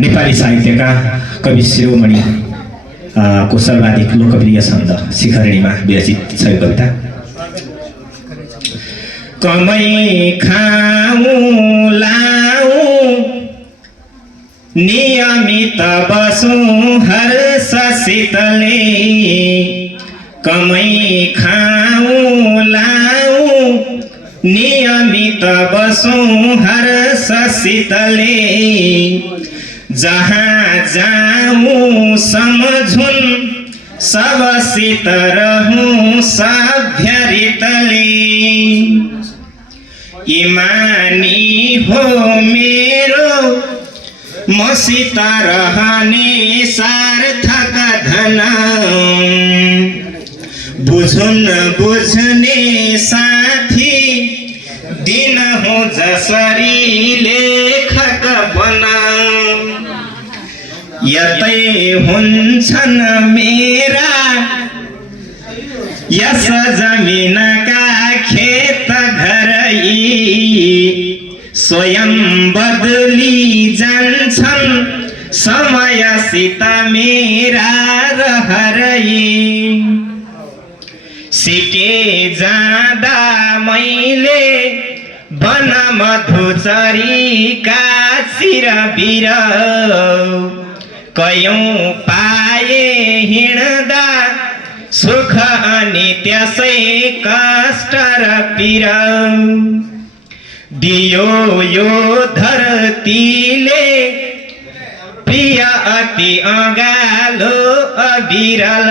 नेपाली साहित्यका कवि शिरोमणि को सर्वाधिक लोकप्रिय छन्द शिखरिणीमा विरचित छ यो कविता। कमै खाऊं लाऊं नियमित बसौं हर्षसितले, कमै खाऊं लाऊं नियमित बसौं हर्षसितले, जहाँ जाऊं समझुन् सबसित रहूं सभ्य रीतले, इमानी हो मेरो मसित रहने सार्थक धन, बुझुन् बुझ्ने साथी दिन हो जसरी लेखक बना, यतै हुन्छन् मेरा यस जमिनका खेत घरै, स्वयं बदली जान्छन् समयसित मेरा रहरै, सिके जाँदा मैले वन मधुचरीका चिरबिर, कयौं पाए हिँड्दा सुख अनि त्यसै कष्ट र पीर, दियो यो धरतीले प्रिय अति अगालो अविरल,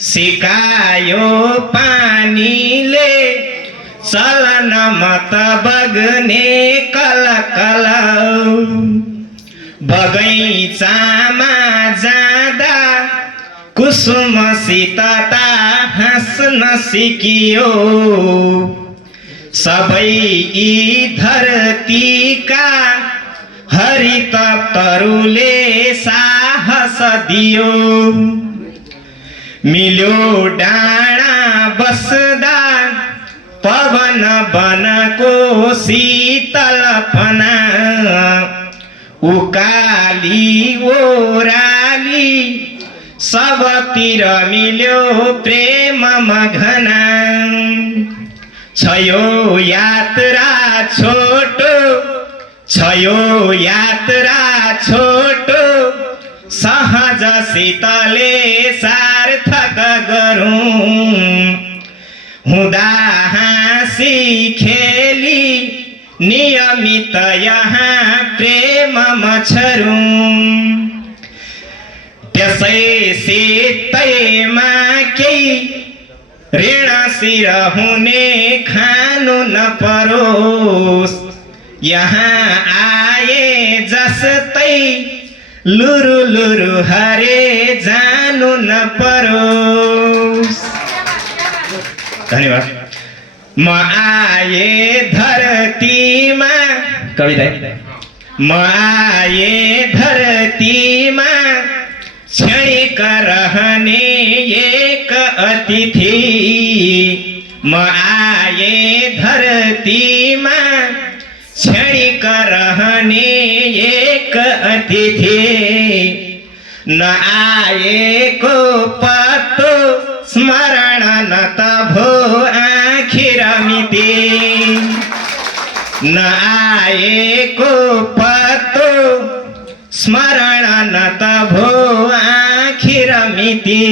सिकायो पानीले चलन मत बग्ने कलकल, बगैँचामा जाँदा कुसुमसित हाँस्न सिकियो, सबै यी धरतीका हरित तरुले साहस दियो, मिल्यो डाँडा बस्दा पवन वनको शीतलपना, उकाली ओराली सबतिर मिल्यो प्रेम मघना, छयो यात्रा छोटो छयो यात्रा छोटो, सहजसितले सार्थक गरौं, हुँदा हाँसी खेली नियमित यहाँ प्रेम मछरौं, त्यसै सितैमा केही ऋणशिर हुने खानु नपरोस्, यहाँ आए जस्तै लुरु लुरु हरे जानु नपरोस्। धन्यवाद। म आए धरतीमा कविता, म आए धरतीमा क्षणिक रहने एक अतिथि, म आए धरतीमा क्षणिक रहने एक अतिथि, न आएको पत्तो स्मरण न त भो आखिर मिति, न आएको पत्तो स्मरण न त भो आखिर मिति।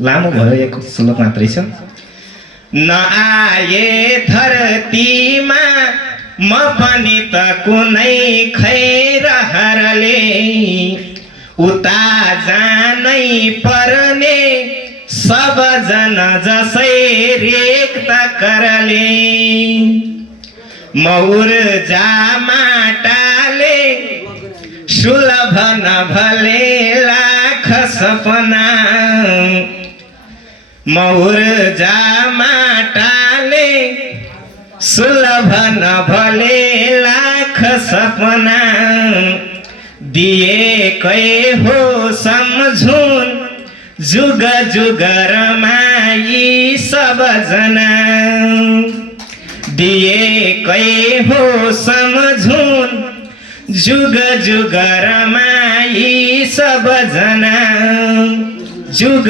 लामो भयो, एक श्लोक मात्रै छ। न आए धरतीमा म पनि त कुनै खैर हरले, उता जानै पर्ने सब जन जसै रेक्त करले, मौर जामा टाले सुलभ नभले लाख सपना, मौर जामा टाले सुलभ नभले लाख सपना, दिएकै हो सम्झुन जुग जुग रमाई सब जना, दिएकै हो सम्झुन जुग जुग रमाई सबजना जुग